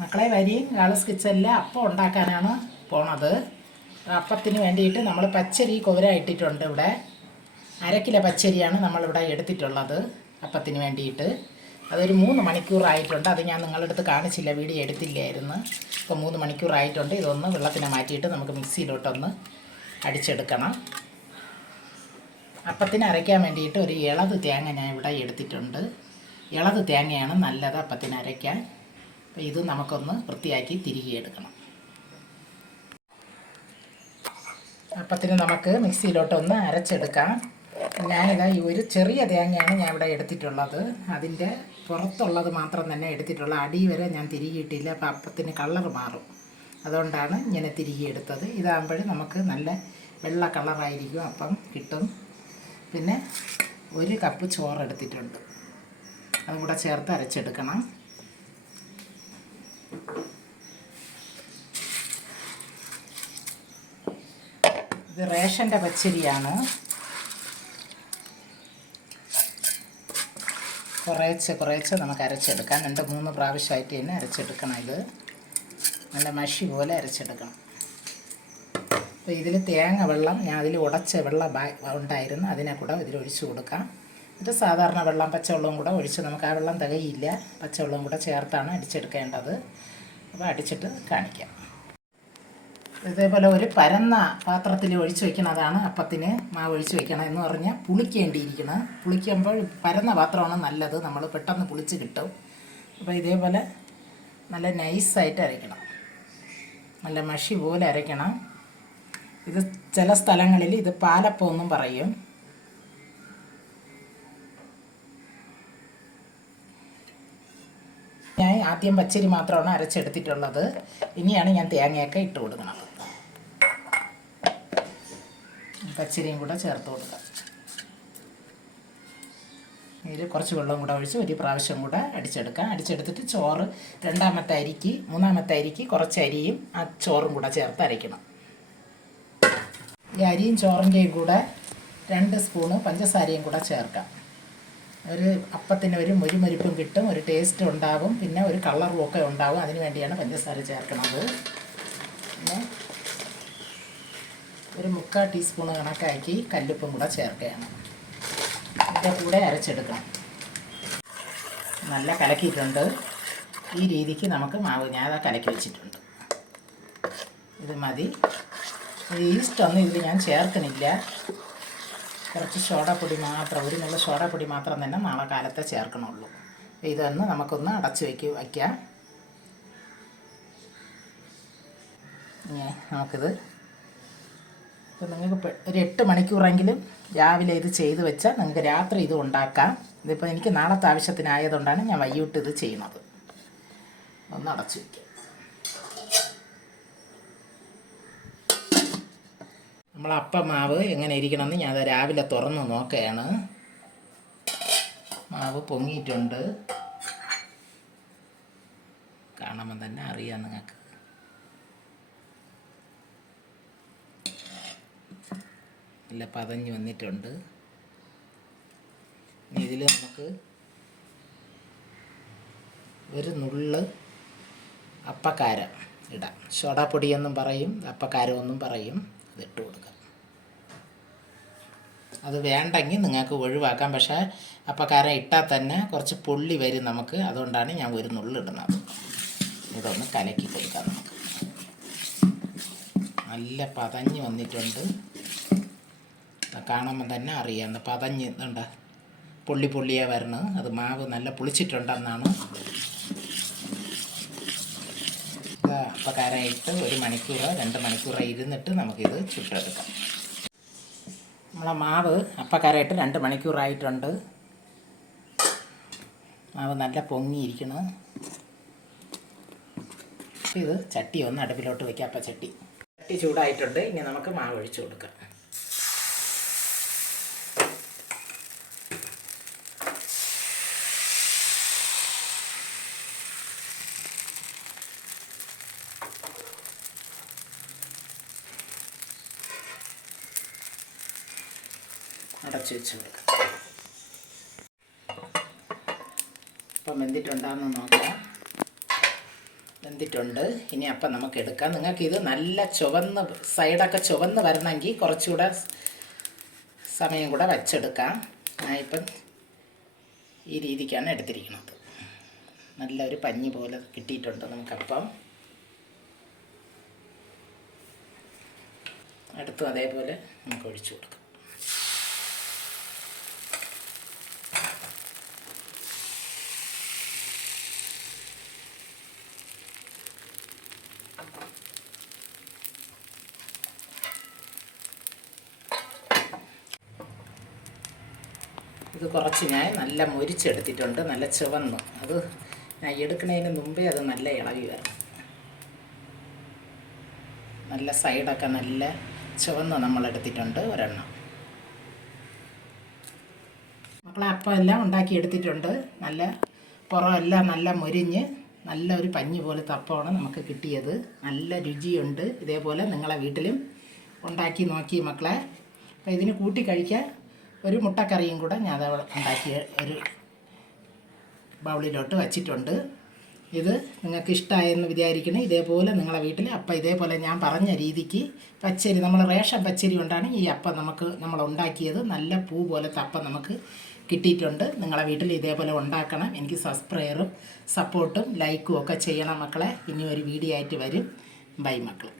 മക്കളെ വരി ഗേൾസ് കിച്ചണിൽ അപ്പം ഉണ്ടാക്കാനാണ് പോണത്. അപ്പത്തിന് വേണ്ടിയിട്ട് നമ്മൾ പച്ചരി കുതിര ഇട്ടിട്ടുണ്ട്. ഇവിടെ 1/2 കിലോ പച്ചരിയാണ് നമ്മളിവിടെ എടുത്തിട്ടുള്ളത് അപ്പത്തിന് വേണ്ടിയിട്ട്. അതൊരു 3 മണിക്കൂറായിട്ടുണ്ട്. അത് ഞാൻ നിങ്ങളുടെ അടുത്ത് കാണിച്ചില്ല, വീഡിയോ എടുത്തില്ലായിരുന്നു. ഇപ്പോൾ 3 മണിക്കൂറായിട്ടുണ്ട്. ഇതൊന്ന് വെള്ളത്തിനെ മാറ്റിയിട്ട് നമുക്ക് മിക്സിയിലോട്ടൊന്ന് അടിച്ചെടുക്കണം. അപ്പത്തിന് അരയ്ക്കാൻ വേണ്ടിയിട്ട് ഒരു ഇളത് തേങ്ങ ഞാൻ ഇവിടെ എടുത്തിട്ടുണ്ട്. ഇളത് തേങ്ങയാണ് നല്ലത് അപ്പത്തിന് അരയ്ക്കാൻ. അപ്പോൾ ഇത് നമുക്കൊന്ന് വൃത്തിയാക്കി തിരികെ എടുക്കണം. അപ്പത്തിന് നമുക്ക് മിക്സിയിലോട്ടൊന്ന് അരച്ചെടുക്കാം. ഞാനിതാ ഈ ഒരു ചെറിയ തേങ്ങയാണ് ഞാൻ ഇവിടെ എടുത്തിട്ടുള്ളത്. അതിൻ്റെ പുറത്തുള്ളത് മാത്രം തന്നെ എടുത്തിട്ടുള്ള അടി വരെ ഞാൻ തിരികിയിട്ടില്ല. അപ്പോൾ അപ്പത്തിന് കളർ മാറും. അതുകൊണ്ടാണ് ഇങ്ങനെ തിരികെ എടുത്തത്. ഇതാകുമ്പോൾ നമുക്ക് നല്ല വെള്ള കളറായിരിക്കും, അപ്പം കിട്ടും. പിന്നെ 1 കപ്പ് ചോറ് എടുത്തിട്ടുണ്ട്. അതും കൂടെ ചേർത്ത് അരച്ചെടുക്കണം. ഇത് റേഷൻ്റെ പച്ചരിയാണ്. കുറേശ്ശെ നമുക്ക് അരച്ചെടുക്കാം. 2-3 പ്രാവശ്യമായിട്ട് തന്നെ അരച്ചെടുക്കണം. ഇത് നല്ല മഷി പോലെ അരച്ചെടുക്കണം. അപ്പോൾ ഇതിൽ തേങ്ങ വെള്ളം ഞാൻ അതിൽ ഉടച്ച വെള്ളം ഉണ്ടായിരുന്നു, അതിനെ കൂടെ ഇതിലൊഴിച്ച് കൊടുക്കാം. എന്നിട്ട് സാധാരണ വെള്ളം പച്ചവെള്ളവും കൂടെ ഒഴിച്ച്, നമുക്ക് ആ വെള്ളം തികയില്ല, പച്ചവെള്ളവും കൂടെ ചേർത്താണ് അടിച്ചെടുക്കേണ്ടത്. അപ്പോൾ അടിച്ചിട്ട് കാണിക്കാം. ഇതേപോലെ ഒരു പരന്ന പാത്രത്തിൽ ഒഴിച്ച് വയ്ക്കണതാണ് അപ്പത്തിന് മാവ് ഒഴിച്ച് വയ്ക്കണം. എന്ന് പറഞ്ഞാൽ പുളിക്കേണ്ടിയിരിക്കണം. പുളിക്കുമ്പോൾ പരന്ന പാത്രമാണ് നല്ലത്, നമ്മൾ പെട്ടെന്ന് പുളിച്ച് കിട്ടും. അപ്പോൾ ഇതേപോലെ നല്ല നൈസായിട്ട് അരയ്ക്കണം, നല്ല മഷി പോലെ അരയ്ക്കണം. ഇത് ചില സ്ഥലങ്ങളിൽ ഇത് പാലപ്പം എന്നും പറയും. ഞാൻ ആദ്യം പച്ചരി മാത്രമാണ് അരച്ചെടുത്തിട്ടുള്ളത്. ഇനിയാണ് ഞാൻ തേങ്ങയൊക്കെ ഇട്ട് കൊടുക്കുന്നത്. പച്ചരിയും കൂടെ ചേർത്ത് കൊടുക്കാം. ഇതിൽ കുറച്ച് വെള്ളം കൂടെ ഒഴിച്ച് 1 പ്രാവശ്യം കൂടെ അടിച്ചെടുക്കാം. അടിച്ചെടുത്തിട്ട് ചോറ് 2ാമത്തെ അരിക്ക് 3ാമത്തെ അരിക്ക് കുറച്ച് അരിയും ആ ചോറും കൂടെ ചേർത്ത് അരയ്ക്കണം. ഈ അരിയും ചോറിൻ്റെയും കൂടെ 2 സ്പൂണ് പഞ്ചസാരയും കൂടെ ചേർക്കാം. ഒരു അപ്പത്തിന് ഒരു മുരിമുരിപ്പും കിട്ടും, ഒരു ടേസ്റ്റ് ഉണ്ടാകും, പിന്നെ ഒരു കളറും ഒക്കെ ഉണ്ടാകും. അതിന് വേണ്ടിയാണ് പഞ്ചസാര ചേർക്കുന്നത്. പിന്നെ ഒരു 3/4 ടീസ്പൂണ് കണക്കാക്കി കല്ലുപ്പും കൂടെ ചേർക്കുകയാണ്. ഇതിൻ്റെ കൂടെ അരച്ചെടുക്കണം. നല്ല കലക്കിയിട്ടുണ്ട്. ഈ രീതിക്ക് നമുക്ക് മാവ് ഞാൻ കലക്കി വെച്ചിട്ടുണ്ട്. ഇത് മതി. ഈസ്റ്റൊന്നും ഇതിൽ ഞാൻ ചേർക്കണില്ല. കുറച്ച് സോഡാപ്പൊടി മാത്രം, 1 നുള്ള സോഡാപ്പൊടി മാത്രം തന്നെ നാളെ കാലത്തെ ചേർക്കണുള്ളൂ. ഇതൊന്ന് നമുക്കൊന്ന് അടച്ച് വയ്ക്കാം. നമുക്കിത് ഇപ്പം നിങ്ങൾക്ക് ഒരു 8 മണിക്കൂറെങ്കിലും രാവിലെ ഇത് ചെയ്ത് വെച്ചാൽ നിങ്ങൾക്ക് രാത്രി ഇത് ഉണ്ടാക്കാം. ഇതിപ്പോൾ എനിക്ക് നാളത്തെ ആവശ്യത്തിനായതുകൊണ്ടാണ് ഞാൻ വൈകിട്ട് ഇത് ചെയ്യുന്നത്. ഒന്ന് അടച്ച് വയ്ക്കാം. നമ്മൾ അപ്പം മാവ് എങ്ങനെ ഇരിക്കണമെന്ന് ഞാൻ രാവിലെ തുറന്ന് നോക്കുകയാണ്. മാവ് പൊങ്ങിയിട്ടുണ്ട്, കാണുമ്പോൾ തന്നെ അറിയാം നിങ്ങൾക്ക്. നല്ല പതഞ്ഞ് വന്നിട്ടുണ്ട്. ഇനി ഇതിൽ നമുക്ക് ഒരു നുള്ള് അപ്പക്കാരം ഇടാം. സോഡാപ്പൊടിയെന്നും പറയും, അപ്പക്കാരമെന്നും പറയും. അതിട്ട് കൊടുക്കാം. അത് വേണ്ടെങ്കിൽ നിങ്ങൾക്ക് ഒഴിവാക്കാം. പക്ഷേ അപ്പക്കാരം ഇട്ടാൽ തന്നെ കുറച്ച് പൊള്ളി വരും നമുക്ക്. അതുകൊണ്ടാണ് ഞാൻ ഒരു നുള്ളിടുന്നത്. ഇതൊന്ന് കലക്കി കൊടുക്കാം നമുക്ക്. നല്ല പതഞ്ഞ് വന്നിട്ടുണ്ട്, കാണുമ്പോൾ തന്നെ അറിയാം. പതഞ്ഞ് ഇതുണ്ട്, പൊള്ളിയാണ് വരണത്. അത് മാവ് നല്ല പുളിച്ചിട്ടുണ്ടെന്നാണ്. അപ്പക്കാരം ഇട്ട് 1 മണിക്കൂറോ 2 മണിക്കൂറോ ഇരുന്നിട്ട് നമുക്കിത് ചുട്ടെടുക്കാം. നമ്മളെ മാവ് അപ്പക്കാരായിട്ട് 2 മണിക്കൂറായിട്ടുണ്ട്. മാവ് നല്ല പൊങ്ങിയിരിക്കണം. ഇത് ചട്ടി ഒന്ന് അടുപ്പിലോട്ട് വയ്ക്കാം. ചട്ടി ചൂടായിട്ടുണ്ട്. ഇനി നമുക്ക് മാവ് ഒഴിച്ച് കൊടുക്കാം. അടച്ചു വെച്ച് കൊടുക്കാം. ഇപ്പം വെന്തിട്ടുണ്ടാകുന്ന നോക്കാം. വെന്തിട്ടുണ്ട്. ഇനി അപ്പം നമുക്ക് എടുക്കാം. നിങ്ങൾക്കിത് നല്ല ചുവന്ന് സൈഡൊക്കെ ചുവന്ന് വരണമെങ്കിൽ കുറച്ചുകൂടെ സമയം കൂടെ വച്ചെടുക്കാം. ഇപ്പം ഈ രീതിക്കാണ് എടുത്തിരിക്കുന്നത്. നല്ലൊരു പഞ്ഞി പോലെ കിട്ടിയിട്ടുണ്ട് നമുക്കപ്പം. അടുത്തും അതേപോലെ നമുക്ക് ഒഴിച്ചു കൊടുക്കാം. ഇത് കുറച്ച് ഞാൻ നല്ല മുരിച്ചെടുത്തിട്ടുണ്ട്, നല്ല ചുവന്ന്. അത് ഞാൻ എടുക്കുന്നതിന് മുമ്പേ അത് നല്ല ഇളകി വരണം. നല്ല സൈഡൊക്കെ നല്ല ചുവന്ന് നമ്മളെടുത്തിട്ടുണ്ട് ഒരെണ്ണം. മക്കളെ അപ്പം എല്ലാം ഉണ്ടാക്കി എടുത്തിട്ടുണ്ട്. നല്ല പുറമെല്ലാം നല്ല മുരിഞ്ഞ് നല്ലൊരു പഞ്ഞി പോലത്തെ അപ്പമാണ് നമുക്ക് കിട്ടിയത്. നല്ല രുചിയുണ്ട്. ഇതേപോലെ നിങ്ങളെ വീട്ടിലും ഉണ്ടാക്കി നോക്കി മക്കളെ. അപ്പോൾ ഇതിന് കൂട്ടി കഴിക്കാൻ ഒരു മുട്ടക്കറിയും കൂടെ ഞാൻ അത് ഉണ്ടാക്കി ഒരു ബൗളിലോട്ട് വച്ചിട്ടുണ്ട്. ഇത് നിങ്ങൾക്ക് ഇഷ്ടമായെന്ന് വിചാരിക്കണം. ഇതേപോലെ നിങ്ങളെ വീട്ടിൽ അപ്പം ഇതേപോലെ ഞാൻ പറഞ്ഞ രീതിക്ക് പച്ചരി, നമ്മൾ റേഷൻ പച്ചരി കൊണ്ടാണ് ഈ അപ്പം നമ്മൾ ഉണ്ടാക്കിയത്. നല്ല പൂ പോലത്തെ അപ്പം നമുക്ക് കിട്ടിയിട്ടുണ്ട്. നിങ്ങളെ വീട്ടിൽ ഇതേപോലെ ഉണ്ടാക്കണം. എനിക്ക് സബ്സ്ക്രൈബും സപ്പോർട്ടും ലൈക്കും ഒക്കെ ചെയ്യണം മക്കളെ. ഇനി ഒരു വീഡിയോ ആയിട്ട് വരും. ബൈ മക്കൾ.